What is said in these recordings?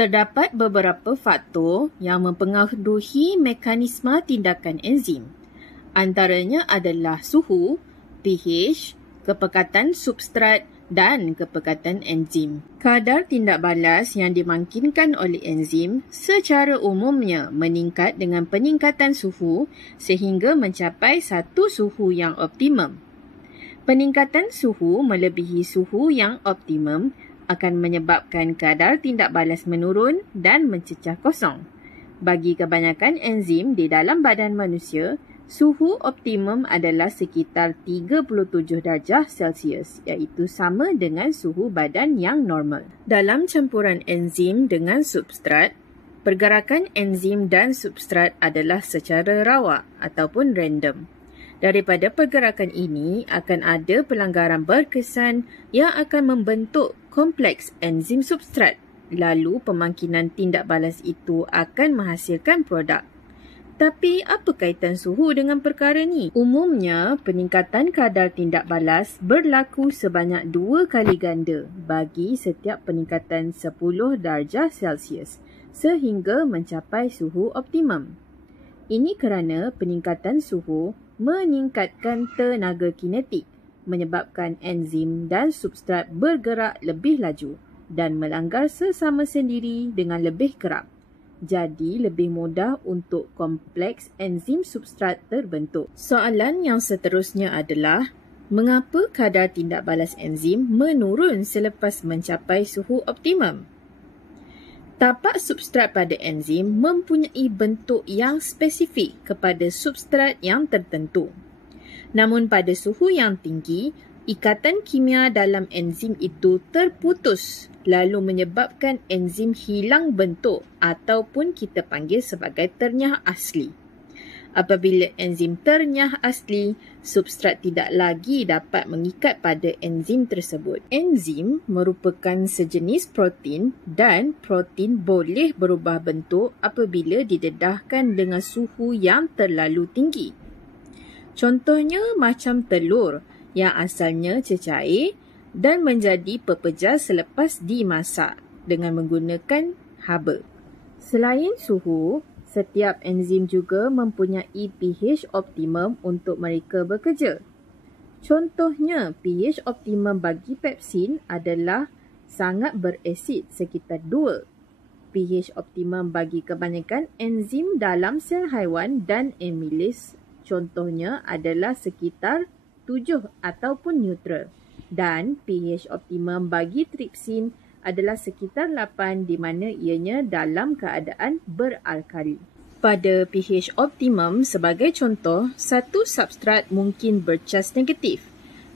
Terdapat beberapa faktor yang mempengaruhi mekanisme tindakan enzim. Antaranya adalah suhu, pH, kepekatan substrat dan kepekatan enzim. Kadar tindak balas yang dimangkinkan oleh enzim secara umumnya meningkat dengan peningkatan suhu sehingga mencapai satu suhu yang optimum. Peningkatan suhu melebihi suhu yang optimum akan menyebabkan kadar tindak balas menurun dan mencecah kosong. Bagi kebanyakan enzim di dalam badan manusia, suhu optimum adalah sekitar 37 darjah Celsius, iaitu sama dengan suhu badan yang normal. Dalam campuran enzim dengan substrat, pergerakan enzim dan substrat adalah secara rawak ataupun random. Daripada pergerakan ini akan ada pelanggaran berkesan yang akan membentuk kompleks enzim substrat. Lalu pemangkinan tindak balas itu akan menghasilkan produk. Tapi apa kaitan suhu dengan perkara ni? Umumnya, peningkatan kadar tindak balas berlaku sebanyak 2 kali ganda bagi setiap peningkatan 10 darjah Celsius sehingga mencapai suhu optimum. Ini kerana peningkatan suhu meningkatkan tenaga kinetik, menyebabkan enzim dan substrat bergerak lebih laju dan melanggar sesama sendiri dengan lebih kerap. Jadi, lebih mudah untuk kompleks enzim substrat terbentuk. Soalan yang seterusnya adalah, mengapa kadar tindak balas enzim menurun selepas mencapai suhu optimum? Tapak substrat pada enzim mempunyai bentuk yang spesifik kepada substrat yang tertentu. Namun pada suhu yang tinggi, ikatan kimia dalam enzim itu terputus lalu menyebabkan enzim hilang bentuk ataupun kita panggil sebagai ternyah asli. Apabila enzim ternyah asli, substrat tidak lagi dapat mengikat pada enzim tersebut. Enzim merupakan sejenis protein dan protein boleh berubah bentuk apabila didedahkan dengan suhu yang terlalu tinggi. Contohnya macam telur yang asalnya cecair dan menjadi pepejal selepas dimasak dengan menggunakan haba. Selain suhu, setiap enzim juga mempunyai pH optimum untuk mereka bekerja. Contohnya, pH optimum bagi pepsin adalah sangat berasid sekitar 2. pH optimum bagi kebanyakan enzim dalam sel haiwan dan amylase contohnya adalah sekitar 7 ataupun neutral. Dan pH optimum bagi tripsin adalah sekitar 8 di mana ianya dalam keadaan beralkali. Pada pH optimum sebagai contoh, satu substrat mungkin bercas negatif,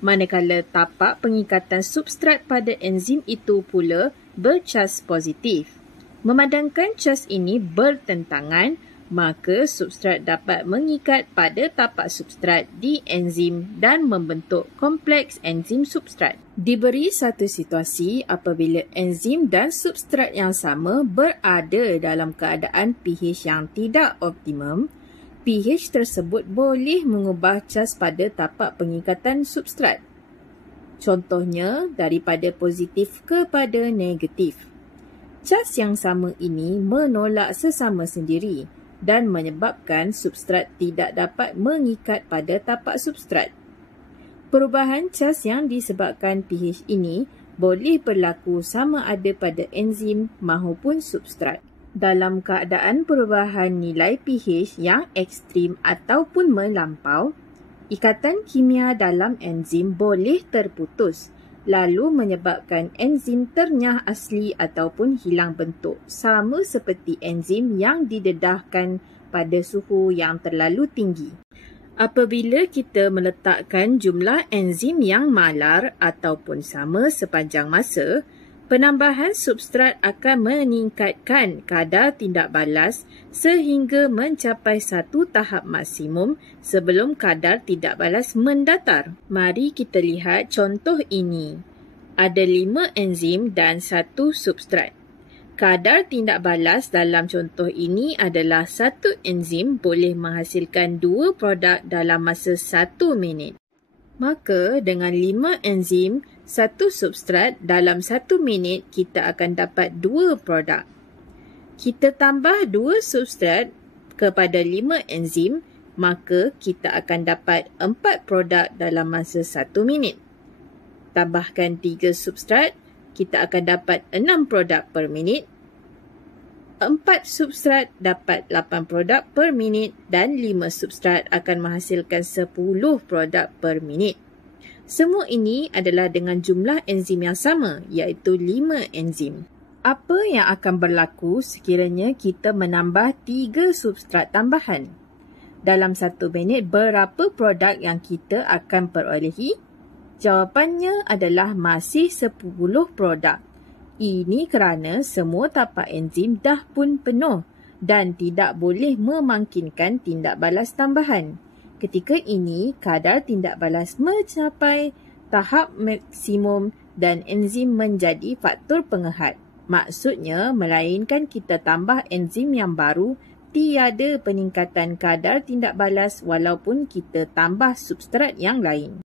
manakala tapak pengikatan substrat pada enzim itu pula bercas positif. Memandangkan cas ini bertentangan, maka substrat dapat mengikat pada tapak substrat di enzim dan membentuk kompleks enzim substrat. Diberi satu situasi apabila enzim dan substrat yang sama berada dalam keadaan pH yang tidak optimum, pH tersebut boleh mengubah cas pada tapak pengikatan substrat. Contohnya daripada positif kepada negatif. Cas yang sama ini menolak sesama sendiri dan menyebabkan substrat tidak dapat mengikat pada tapak substrat. Perubahan cas yang disebabkan pH ini boleh berlaku sama ada pada enzim maupun substrat. Dalam keadaan perubahan nilai pH yang ekstrim ataupun melampau, ikatan kimia dalam enzim boleh terputus lalu menyebabkan enzim ternyah asli ataupun hilang bentuk, sama seperti enzim yang didedahkan pada suhu yang terlalu tinggi. Apabila kita meletakkan jumlah enzim yang malar ataupun sama sepanjang masa, penambahan substrat akan meningkatkan kadar tindak balas sehingga mencapai satu tahap maksimum sebelum kadar tindak balas mendatar. Mari kita lihat contoh ini. Ada 5 enzim dan 1 substrat. Kadar tindak balas dalam contoh ini adalah satu enzim boleh menghasilkan 2 produk dalam masa 1 minit. Maka dengan 5 enzim, 1 substrat dalam 1 minit kita akan dapat 2 produk. kita tambah 2 substrat kepada 5 enzim, maka kita akan dapat 4 produk dalam masa 1 minit. Tambahkan 3 substrat, kita akan dapat 6 produk per minit. 4 substrat dapat 8 produk per minit dan 5 substrat akan menghasilkan 10 produk per minit. Semua ini adalah dengan jumlah enzim yang sama, iaitu 5 enzim. Apa yang akan berlaku sekiranya kita menambah 3 substrat tambahan? Dalam 1 minit, berapa produk yang kita akan perolehi? Jawapannya adalah masih 10 produk. Ini kerana semua tapak enzim dah pun penuh dan tidak boleh memangkinkan tindak balas tambahan. Ketika ini, kadar tindak balas mencapai tahap maksimum dan enzim menjadi faktor pengehat. Maksudnya, melainkan kita tambah enzim yang baru, tiada peningkatan kadar tindak balas walaupun kita tambah substrat yang lain.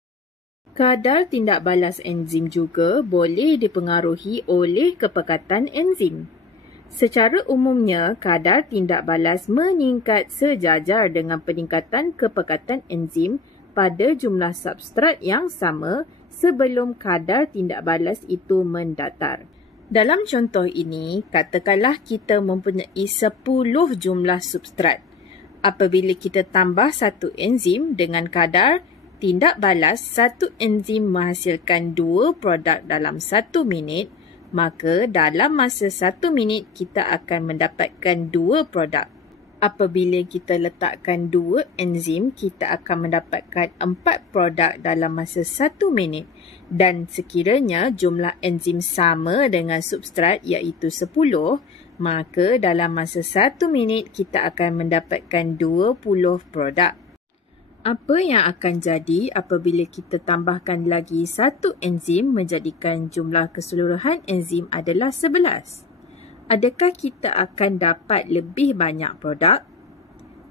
Kadar tindak balas enzim juga boleh dipengaruhi oleh kepekatan enzim. Secara umumnya, kadar tindak balas meningkat sejajar dengan peningkatan kepekatan enzim pada jumlah substrat yang sama sebelum kadar tindak balas itu mendatar. Dalam contoh ini, katakanlah kita mempunyai 10 jumlah substrat. Apabila kita tambah 1 enzim dengan kadar tindak balas, 1 enzim menghasilkan 2 produk dalam 1 minit, maka dalam masa 1 minit kita akan mendapatkan 2 produk. Apabila kita letakkan 2 enzim, kita akan mendapatkan 4 produk dalam masa 1 minit. Dan sekiranya jumlah enzim sama dengan substrat iaitu 10, maka dalam masa 1 minit kita akan mendapatkan 20 produk. Apa yang akan jadi apabila kita tambahkan lagi 1 enzim menjadikan jumlah keseluruhan enzim adalah 11? Adakah kita akan dapat lebih banyak produk?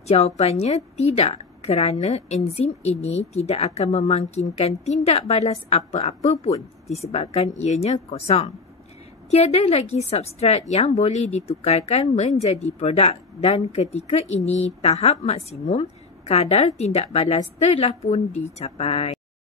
Jawapannya tidak, kerana enzim ini tidak akan memangkinkan tindak balas apa-apa pun disebabkan ianya kosong. Tiada lagi substrat yang boleh ditukarkan menjadi produk dan ketika ini tahap maksimum kadar tindak balas telah pun dicapai.